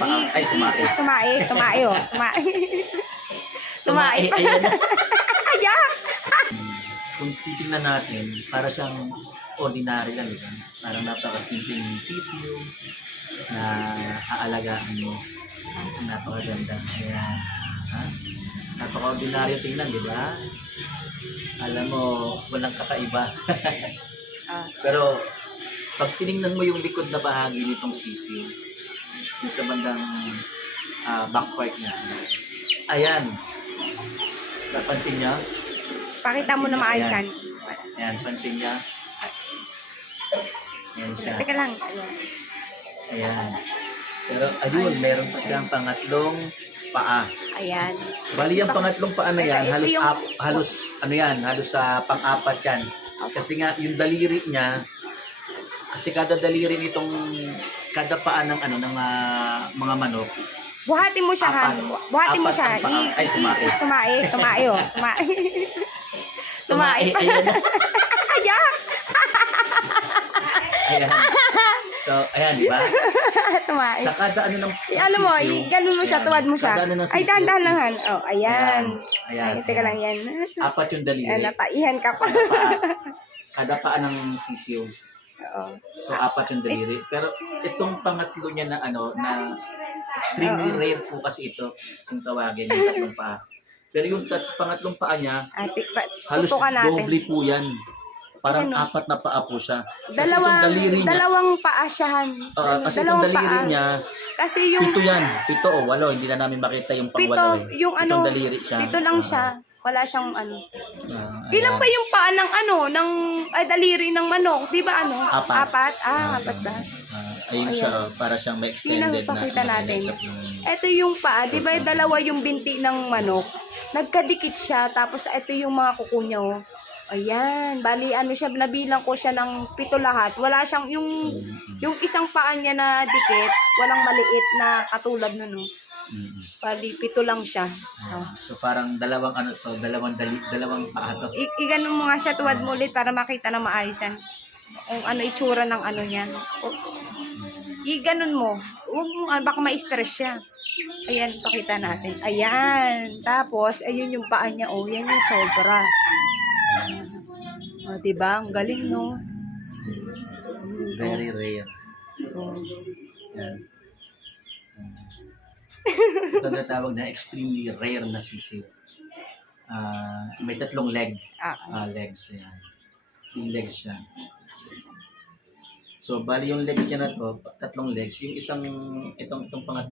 paa. Ay, tumae. Tumae, oh. Tumae. Tumae. Ayan. Ayak! Kung titingnan natin, para siyang ordinary lang. Diba? Parang napakasimpleng sisiyo na aalagaan mo. Napakaganda. Ayan. Ha? Napaka-ordinaryo tingnan, di ba? Alam mo, walang kakaiba. Pero, pag tinignan mo yung likod na bahagi nitong sisiyo, yung sa bandang back part niya, ayan. Napansin niya? Pakita mo na maayos yan. Ayan, pansin niya. Ayan siya. Teka lang. Ayan. Ayan. Pero ayun, meron pa siyang pangatlong paa. Ayan. Bali yung pangatlong paa na yan, Ito yung- halos sa pang-apat yan. Kasi nga yung daliri niya, kasi kada daliri nitong kada paa ng mga manok. Buhatin mo siya, Han. Buhatin mo Apat siya. ang paa. Ay, tumae. Tumae, oh. Tumae. Tumae. Ayan. Ayak! Ayan. So, ayan, di ba? Tumae. Sa kada ano ng Ano mo, sisiyo, ganun mo siya, ayan. tuwad mo siya. Kada ano ng Ay, sisiyo dahan-dahan lang, is- Han. Oh, ayan. Ayan. Ay, teka lang yan. Apat yung daliri. Ayan, nataihan ka pa. Kada paa ng sisiyo. Oo. So, apat yung daliri. Pero itong pangatlo niya na na extremely rare po kasi ito, kung tawagin, yung tatlong paa. Pero yung pangatlong paa niya, halos Tutukan natin. doble po yan. Parang Ayan, apat na paa po siya. Kasi itong daliri niya, dalawang paa siya, Han. kasi itong daliri niya, Kasi yung pito yan. Pito o walo. Hindi na namin makita yung pito, pangwalo. yung Pitong daliri siya. pito lang siya. Wala siyang ano. Ayan. Ilan ba yung paa ng daliri ng manok? Di ba Apat. Apat? Apat ba? Ayun siya, para siyang may extended na. Pakita natin. sa yung- Ito yung paa, di ba dalawa yung binti ng manok? Nagkadikit siya, tapos ito yung mga kuko niya, oh. Ayan, bali siya, nabilang ko siya ng pito lahat. Wala siyang, yung isang paa niya na dikit, walang maliit na katulad nun, no. Bali, pito lang siya. Oh. So parang dalawang dalawang paa to. Iganon mo nga siya, tuwad mo ulit para makita na maayos yan. Kung itsura ng niyan. Iganon mo. Huwag mo, baka ma-stress siya. Ayan, pakita natin. Ayan. Tapos, ayun yung paa niya. Oh, yan yung sobra. Oh, diba? Ang galing, no? Very rare. Oh. Yan. Ito na tawag na extremely rare na sisiw. May tatlong legs. Yan. Yung legs siya. So, bali yung legs niya na to, tatlong legs. Yung itong pangatlo,